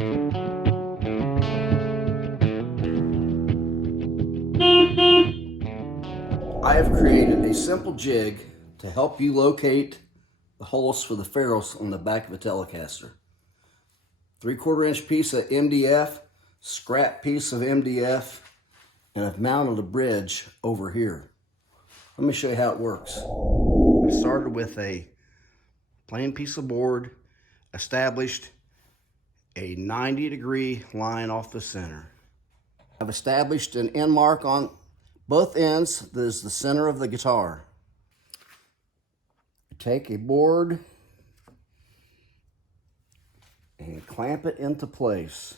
I have created a simple jig to help you locate the holes for the ferrules on the back of a Telecaster. 3/4 inch piece of MDF, scrap piece of MDF, and I've mounted a bridge over here. Let me show you how it works. I started with a plain piece of board, established a 90-degree line off the center. I've established an end mark on both ends that is the center of the guitar. Take a board and clamp it into place.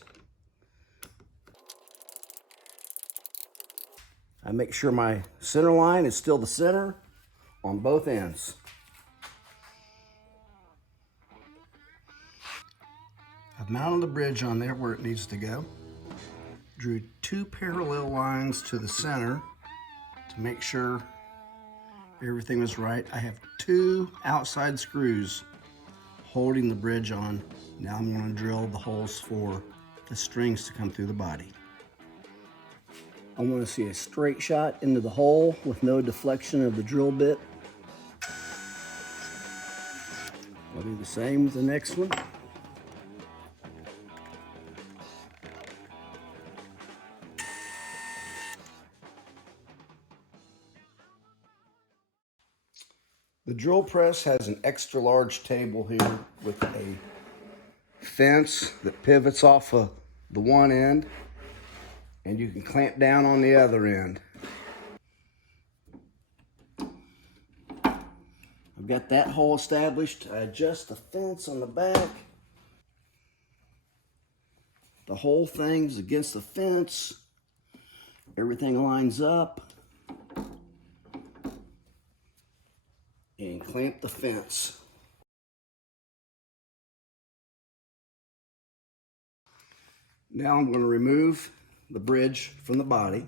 I make sure my center line is still the center on both ends. I've mounted the bridge on there where it needs to go. Drew 2 parallel lines to the center to make sure everything was right. I have 2 outside screws holding the bridge on. Now I'm going to drill the holes for the strings to come through the body. I want to see a straight shot into the hole with no deflection of the drill bit. I'll do the same with the next one. The drill press has an extra large table here with a fence that pivots off of the one end, and you can clamp down on the other end. I've got that hole established. I adjust the fence on the back. The whole thing's against the fence. Everything lines up. And clamp the fence. Now I'm going to remove the bridge from the body.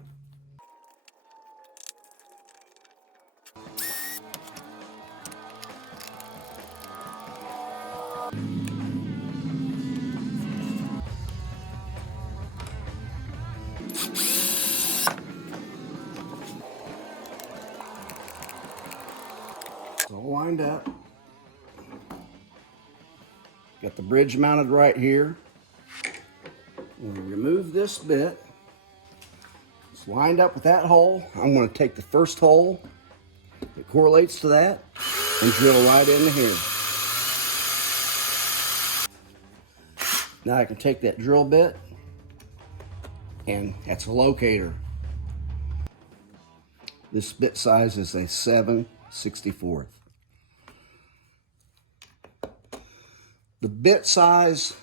It's all lined up. Got the bridge mounted right here. I'm going to remove this bit. It's lined up with that hole. I'm going to take the first hole that correlates to that and drill right into here. Now I can take that drill bit, and that's a locator. This bit size is a 7/64. The bit size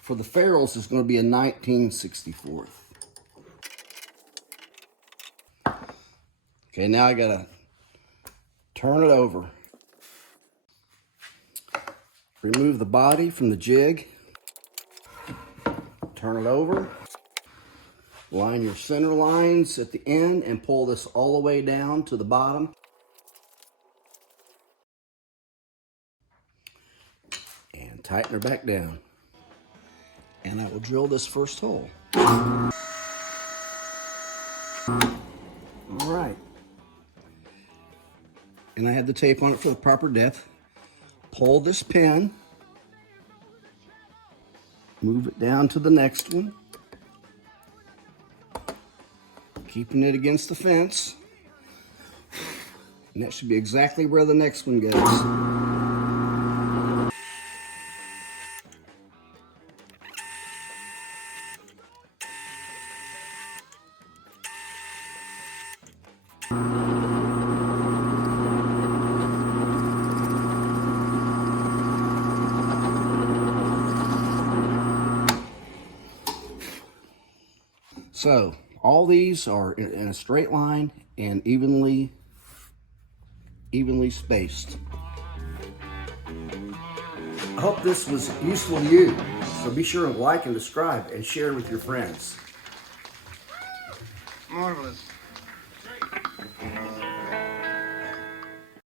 for the ferrules is going to be a 19/64. Okay, now I gotta turn it over. Remove the body from the jig. Turn it over. Line your center lines at the end and pull this all the way down to the bottom. And tighten her back down. And I will drill this first hole. All right. And I had the tape on it for the proper depth. Pull this pin. Move it down to the next one. Keeping it against the fence. And that should be exactly where the next one goes. So all these are in a straight line and evenly spaced. I hope this was useful to you. So be sure to like and subscribe and share with your friends. Marvelous.